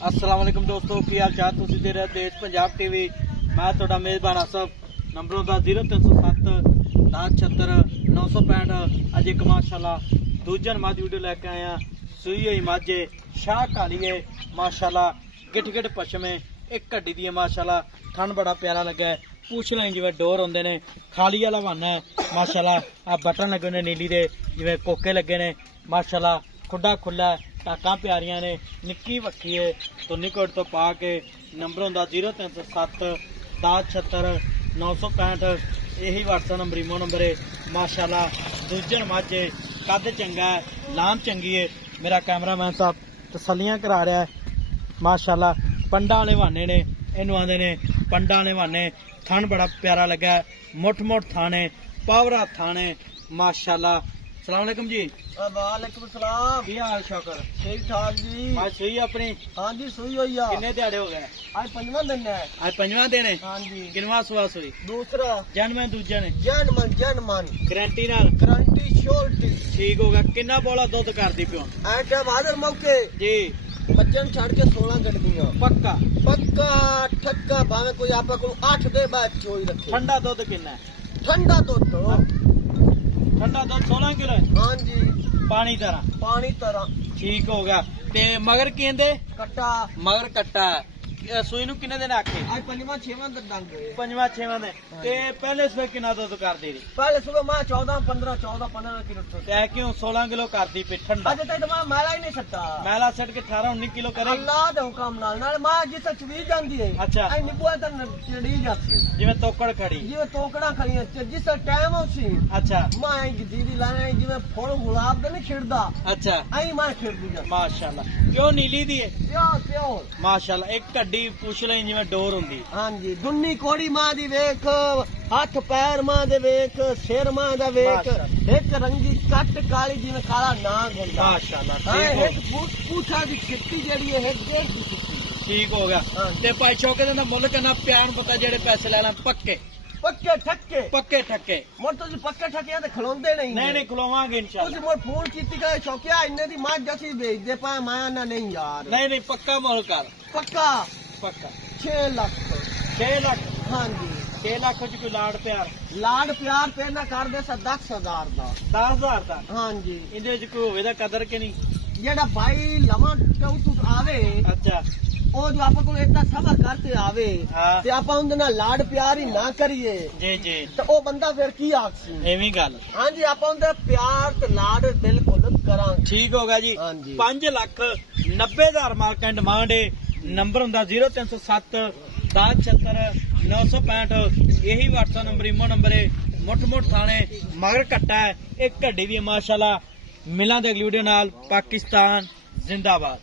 अस्सलाम वालेकुम दोस्तों, की हाल चाल? तुसीं देख रहे देश पंजाब टीवी। मैं तुहाडा मेज़बान आसफ। नंबरों का 0307 1076 965। अज एक माशाल्लाह दूजा मझ वीडियो लैके आए हैं। सूई हुई मझ शाह काली है माशाल्लाह, गिट गिट पछमे एक घड्डी दी है माशाल्लाह। थन बड़ा प्यारा लगा है, पूछ लें जिवें डोर होंदे ने। खाली वाला बहाना है माशाल्लाह। आ बटन लगे ने नीली दे जिवें कोके लगे ने माशाल्लाह। खुड्डा खुला है, टाकां प्यारियां ने, निक्की वक्की है। तो निकट तो पा के नंबर होंदा 0307 1076 965। यही व्हाट्सएप नंबर इमो नंबर है माशाल्लाह। दूजन मझ कद चंगा है, लाम चंगी है। मेरा कैमरामैन साहब तसल्लियां करा रहा है माशाल्लाह। पंडा वाले बहाने ने, इनू आंदे ने पंडा वाले बहाने। थन बड़ा प्यारा लगा है, मुठ मुठ थान है, पावरा थान है माशाल्लाह। सलाम अलैकुम जी। वालेकुम सलाम। की हाल शौकर? ठीक ठाक जी। आज सही अपनी? हाँ जी सुई हुई है। किन्ने दिहाड़े हो गए? आज पंजवां दिन है। आज पंजवां दिन है। हाँ जी। किनवा सुआ सुई? दूसरा जन्म दूजा ने जनमन गारंटी नाल गारंटी श्योरिटी। ठीक होगा। किन्ना बोला दुध करदी पियो ऐ टाइम हाजिर मौके जी? बच्चन छड़ के 16 गड्डियां पक्का पक्का ठक्का। भावे कोई आपा को 8 दे बाद चोई रखे। ठंडा दुध किन्ना है? ठंडा दूध तो ठंडा दुध 16 किलो है। हाँ जी पानी तरह पानी तरह। ठीक होगा। ते मगर कहंदे कट्टा मगर कट्टा है। सूई नू किन्ने दिन आखे? आज पंजवां छेवां दिन दंग है। पंजवां छेवां दिन। ते पहले सुबह किन्ना दुध करदी रही? पहले सुबह मैं 14-15 किलो ते क्यों 16 किलो करदी पे ठंडा? अजे तक मैं मैला ही नहीं सकता। मैला सट के 18-19 किलो करे। अल्लाह दे हुक्म नाल मां जिस चवी जांदी है। अच्छा। ऐ निबुआ तन चढ़ी जाती जिवें तोकड़ खड़ी। जिवें तोकड़ा खड़ियां जिस टाइम होसी अच्छा मां एक दीदी लाए जिवें फुल गुलाब दे नहीं खिड़दा। अच्छा ऐ मां खिड़दी जा माशाल्लाह। क्यों नीली दी है? प्योर माशाल्लाह। एक कड्डी पूछ लें जिवें डोर हुंदी। हां जी दुन्नी कोड़ी मां दी वेख, हाथ पैर मां दे वेख, सिर मां दा वेख। एक रंगी कट काली जिवें काला नाग हुंदा माशाल्लाह। हां ठीक एक पूछा दी छिट्टी जेड़ी है एक डेढ़ दी छिट्टी। ठीक हो गया। हाँ। ते भाई चौके दा मुੱਲ किन्ना प्यान पता जेड़े पैसे लेना पक्के पक्के ठक्के पक्के ठक्के? मोर तुसी पक्के ठक्के ते खलोंदे नहीं। नहीं खलोवांगे तुसी इंशाल्लाह। मोर फोन कीती का चौकिया इन्ने दी मां जसी भेज दे पा मां ना नहीं यार। नहीं पक्का मुੱਲ कर। पक्का पक्का 6 लाख। 6 लाख। हाँ जी 6 लाख च कोई लाड़ प्यार? लाड प्यार पे ना कर दे 10,000 दा। 10,000 दा? हाँ जी ਇਹਦੇ ਚ ਕੋਈ ਹੋਵੇ ਦਾ ਕਦਰ ਕਿ ਨਹੀਂ? जेड़ा भाई लवा टू आवे अच्छा ओ जो आपा को इतना सबर करते आवे हाँ। ते आपा उनदे नाल लाड प्यार ही ना करिए जी जी तो ओ बंदा फिर की आखसी। एवी गल। हाँ जी आपा उनदे प्यार ते लाड बिल्कुल करांगे। ठीक होगा जी। हाँ जी 5,90,000 मार्केट डिमांड है। नंबर हुंदा 0307 1076 965। यही व्हाट्सएप नंबर इमो नंबर है। मुठ मुठ थाने मगर कट्टा है, एक घड्डी दी माशाल्लाह। मिलां दे अगली वीडियो नाल। पाकिस्तान जिंदाबाद।